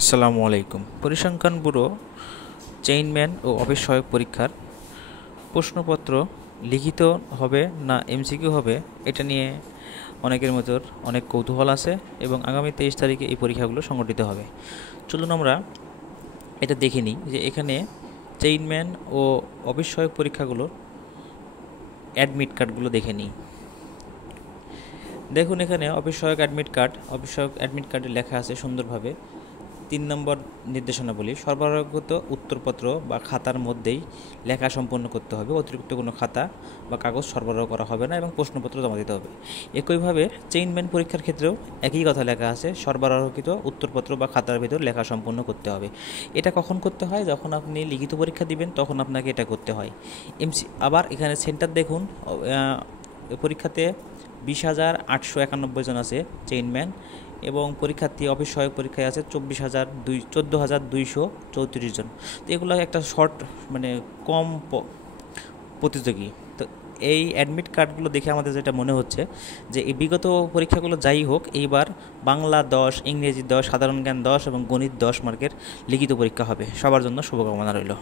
আসসালামু আলাইকুম। পরিসংখ্যান ব্যুরো চেইনম্যান ও অফিস সহায়ক পরীক্ষার প্রশ্নপত্র লিখিত হবে না এমসিকিউ হবে, এটা নিয়ে অনেকের মধ্যে অনেক কৌতূহল আছে এবং আগামী 23 তারিখে এই পরীক্ষাগুলো সংগঠিত হবে। চলুন আমরা এটা দেখে নিই যে এখানে চেইনম্যান ও অফিস সহায়ক পরীক্ষাগুলোর অ্যাডমিট কার্ডগুলো দেখে নিই। দেখুন এখানে অফিস সহায়ক অ্যাডমিট কার্ডে লেখা আছে সুন্দরভাবে 3 নম্বর নির্দেশনাবলী, সরবরাহকৃত উত্তরপত্র বা খাতার মধ্যেই লেখা সম্পন্ন করতে হবে। অতিরিক্ত কোনো খাতা বা কাগজ সরবরাহ করা হবে না এবং প্রশ্নপত্র জমা দিতে হবে। একইভাবে চেইনম্যান পরীক্ষার ক্ষেত্রেও একই কথা লেখা আছে, সরবরাহকৃত উত্তরপত্র বা খাতার ভিতর লেখা সম্পন্ন করতে হবে। এটা কখন করতে হয়? যখন আপনি লিখিত পরীক্ষা দিবেন তখন আপনাকে এটা করতে হয়। আবার এখানে সেন্টার দেখুন, পরীক্ষাতে 20,891 জন আছে চেইনম্যান এবং পরীক্ষার্থী অফিস সহায়ক পরীক্ষায় আছে 14,234 জন। তো এগুলো একটা শর্ট কম প্রতিযোগী। তো এই অ্যাডমিট কার্ডগুলো দেখে আমাদের যেটা মনে হচ্ছে যে এই বিগত পরীক্ষাগুলো যাই হোক, এইবার বাংলা 10, ইংরেজি 10, সাধারণ জ্ঞান 10 এবং গণিত 10 মার্কের লিখিত পরীক্ষা হবে। সবার জন্য শুভকামনা রইল।